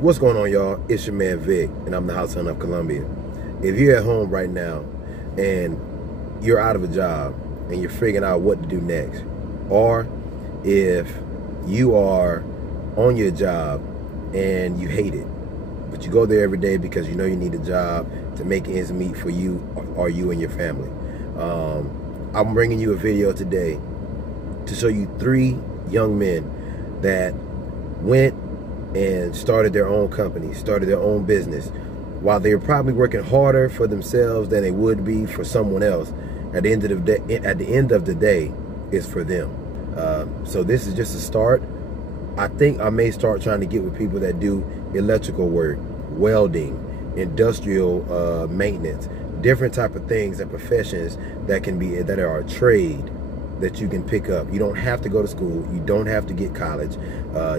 What's going on, y'all? It's your man Vic, and I'm the house son of Columbia. If you're at home right now and you're out of a job and you're figuring out what to do next, or if you are on your job and you hate it, but you go there every day because you know you need a job to make ends meet for you or you and your family, I'm bringing you a video today to show you 3 young men that went and started their own company, started their own business, while they were probably working harder for themselves than they would be for someone else. At the end of the day, it's for them. So this is just a start. I think I may start trying to get with people that do electrical work, welding, industrial maintenance, different type of things and professions that are a trade that you can pick up. You don't have to go to school. You don't have to get college.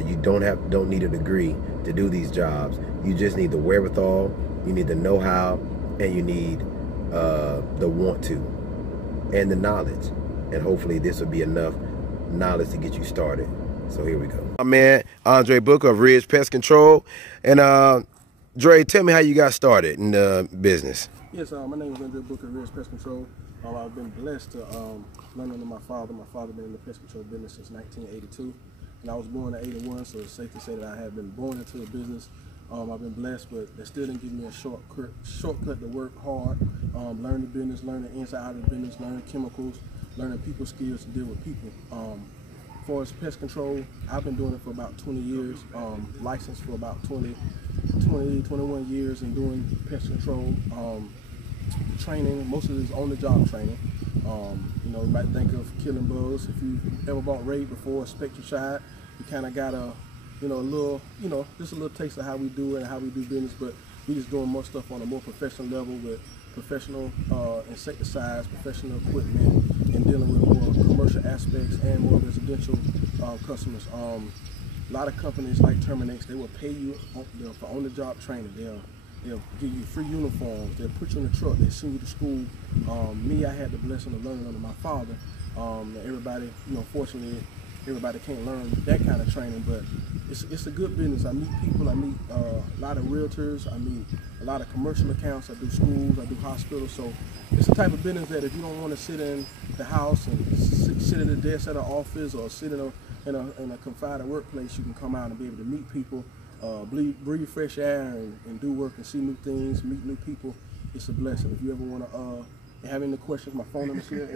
You don't need a degree to do these jobs. You just need the wherewithal. You need the know-how, and you need the want to, and the knowledge. And hopefully this will be enough knowledge to get you started. So here we go. My man Andre Booker of Ridge Pest Control, and Dre, tell me how you got started in the business. Yes, my name is Andre Booker of Ridge Pest Control. I've been blessed to learn under my father. My father been in the pest control business since 1982, and I was born in '81, so it's safe to say that I have been born into the business. I've been blessed, but that still didn't give me a shortcut to work hard, learn the business, learn the inside out of the business, learn chemicals, learning people skills to deal with people. As far as pest control, I've been doing it for about 20 years, licensed for about 21 years and doing pest control. Training, most of it is on-the-job training. You know, you might think of killing bugs. If you ever bought raid before, spectricide, you kind of got a little taste of how we do it and how we do business. But we just doing more stuff on a more professional level with professional insecticides, professional equipment, and dealing with more commercial aspects and more residential customers. A lot of companies like Termite, they will pay you for on-the-job training. They'll give you free uniforms. They'll put you in the truck. They'll send you to school. Me, I had the blessing of learning under my father. Everybody, fortunately, everybody can't learn that kind of training, but it's a good business. I meet people. I meet a lot of realtors. I meet a lot of commercial accounts. I do schools. I do hospitals. So it's the type of business that if you don't want to sit in the house and sit at a desk at an office or sit in a confined workplace, you can come out and be able to meet people. Breathe fresh air and do work and see new things, meet new people. It's a blessing. If you ever want to have any questions, my phone number is here,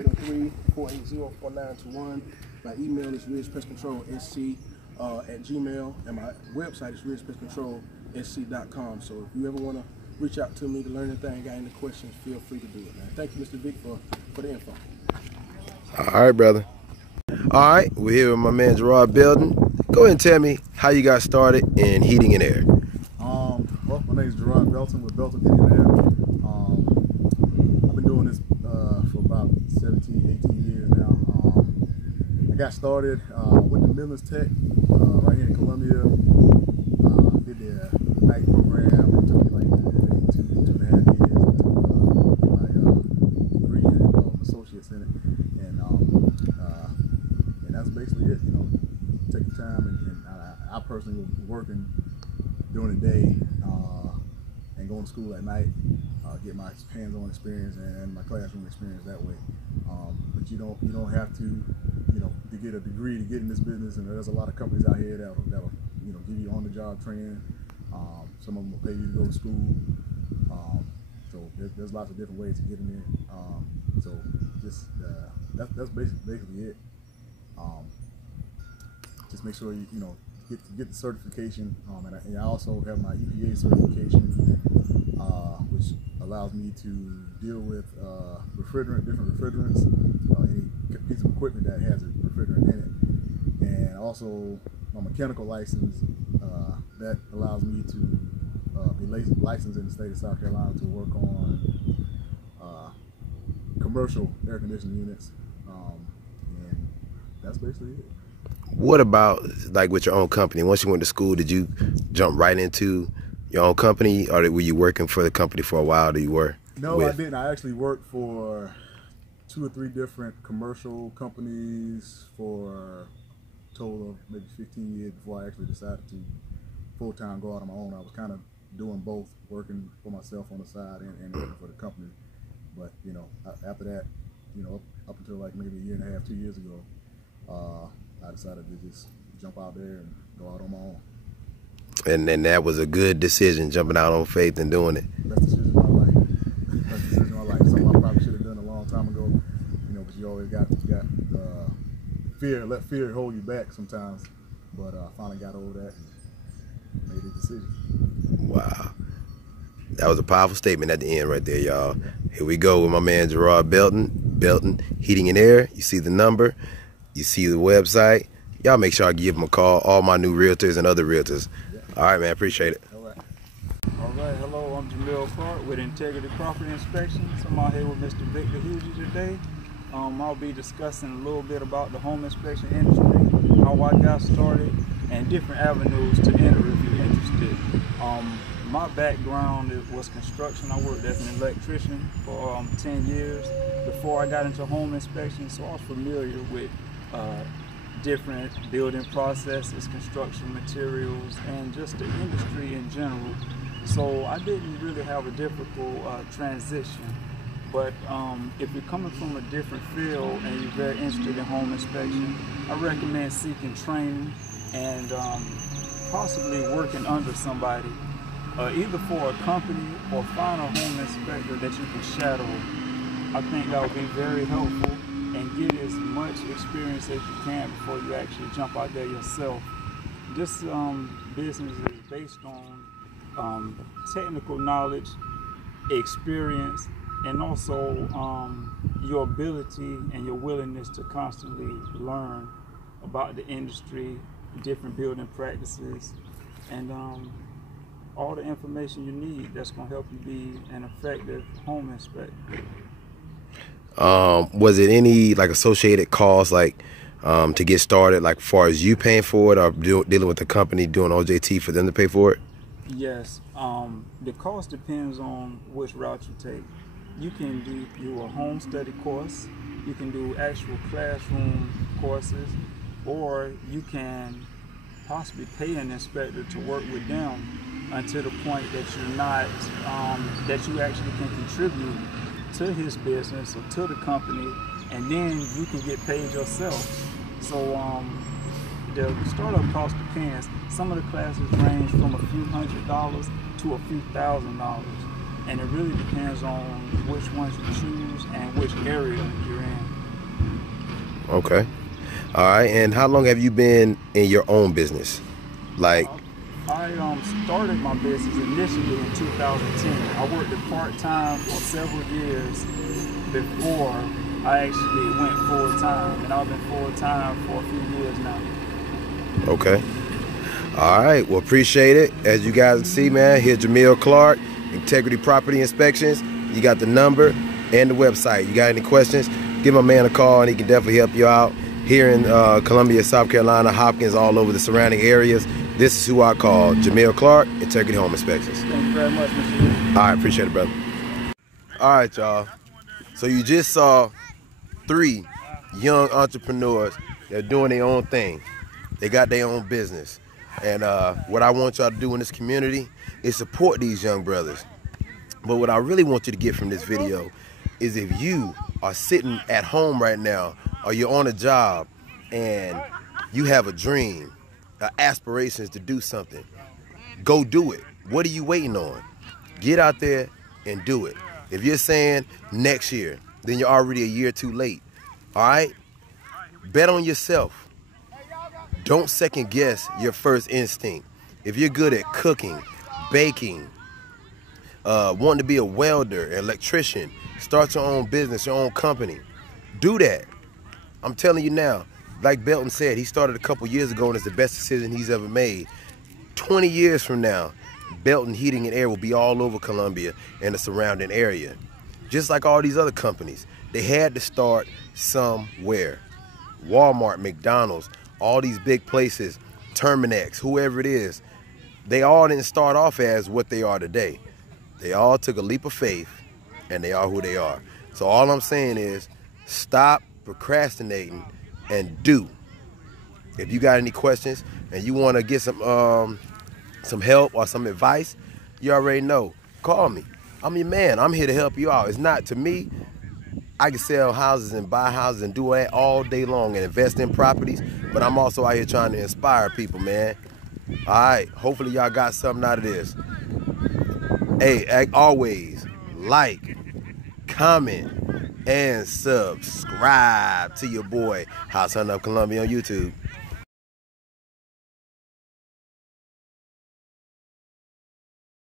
803-480-4921. My email is ridgepestcontrolsc@gmail, and my website is ridgepestcontrolsc.com. So if you ever want to reach out to me to learn anything, got any questions, feel free to do it, man. Thank you, Mr. Vic, for the info. All right, brother. All right, we're here with my man Gerard Belden. Go ahead and tell me how you got started in heating and air. Well, my name is Gerard Belton with Belton Heating and Air. I've been doing this for about 17, 18 years now. I got started with the Miller's Tech right here in Columbia. Did the night program. It took me like 2.5 years to get my degree and associates in it. And that's basically it. Take your time, and I personally was working during the day and going to school at night, get my hands-on experience and my classroom experience that way. But you don't have to get a degree to get in this business, and there's a lot of companies out here that'll give you on-the-job training. Some of them will pay you to go to school. So there's lots of different ways to get in there. So just that's basically it. Just make sure you get the certification, and I also have my EPA certification, which allows me to deal with different refrigerants, any piece of equipment that has a refrigerant in it, and also my mechanical license that allows me to be licensed in the state of South Carolina to work on commercial air conditioning units, and that's basically it. What about like with your own company? Once you went to school, did you jump right into your own company, or were you working for the company for a while that you were? No, I didn't. I actually worked for 2 or 3 different commercial companies for a total of maybe 15 years before I actually decided to full-time go out on my own. I was kind of doing both, working for myself on the side and working for the company. But you know, after that, you know, up until like maybe a year and a half, 2 years ago, I decided to just jump out there and go out on my own. And then that was a good decision, jumping out on faith and doing it. Best decision of my life. Best decision of my life. Something I probably should have done a long time ago. You know, but you always got fear. Let fear hold you back sometimes. But I finally got over that and made a decision. Wow. That was a powerful statement at the end right there, y'all. Here we go with my man Gerard Belton. Belton Heating and Air. You see the number. You see the website. Y'all make sure I give him a call. All my new realtors and other realtors. All right, man. Appreciate it. All right. All right. Hello, I'm Jamil Clark with Integrity Property Inspections. I'm out here with Mr. Victor Hughes today. I'll be discussing a little bit about the home inspection industry, how I got started, and different avenues to enter if you're interested. My background was construction. I worked as an electrician for 10 years before I got into home inspection, so I was familiar with different building processes, construction materials, and just the industry in general. So I didn't really have a difficult transition. But if you're coming from a different field and you're very interested in home inspection, I recommend seeking training and possibly working under somebody, either for a company or find a home inspector that you can shadow. I think that would be very helpful, and get as much experience as you can before you actually jump out there yourself. This business is based on technical knowledge, experience, and also your ability and your willingness to constantly learn about the industry, different building practices, and all the information you need that's going to help you be an effective home inspector. Was it any like associated costs, like to get started, like as far as you paying for it, or dealing with the company doing OJT for them to pay for it? Yes, the cost depends on which route you take. You can do a home study course, you can do actual classroom courses, or you can possibly pay an inspector to work with them until the point that you're not, that you actually can contribute to his business or to the company, and then you can get paid yourself. So the startup cost depends. Some of the classes range from a few $100s to a few $1,000s. And it really depends on which ones you choose and which area you're in. Okay. All right. And how long have you been in your own business? Like, I started my business initially in 2010. I worked part-time for several years before I actually went full-time. And I've been full-time for a few years now. Okay. All right. Well, appreciate it. As you guys can see, man, here's Jamil Clark, Integrity Property Inspections. You got the number and the website. You got any questions, give my man a call and he can definitely help you out. Here in Columbia, South Carolina, Hopkins, all over the surrounding areas, this is who I call, Jamil Clark, Integrity Home Inspections. Thank you very much, Mr. Lee. All right, appreciate it, brother. All right, y'all. So you just saw 3 young entrepreneurs that are doing their own thing. They got their own business. And what I want y'all to do in this community is support these young brothers. But what I really want you to get from this video is, if you are sitting at home right now, or you're on a job and you have a dream, aspirations to do something, go do it. What are you waiting on? Get out there and do it. If you're saying next year, then you're already a year too late. All right? Bet on yourself. Don't second guess your first instinct. If you're good at cooking, baking, wanting to be a welder, electrician, start your own business, your own company, do that. I'm telling you now, like Belton said, he started a couple years ago and it's the best decision he's ever made. 20 years from now, Belton Heating and Air will be all over Columbia and the surrounding area. Just like all these other companies, they had to start somewhere. Walmart, McDonald's, all these big places, Terminex, whoever it is, they all didn't start off as what they are today. They all took a leap of faith and they are who they are. So all I'm saying is, stop procrastinating and do. If you got any questions and you want to get some some help or some advice, you already know. Call me. I'm your man. I'm here to help you out. It's not, to me, I can sell houses and buy houses and do that all day long and invest in properties, but I'm also out here trying to inspire people, man. All right, hopefully y'all got something out of this. Hey, like always, like, comment, and subscribe to your boy, House Hunter of Columbia on YouTube.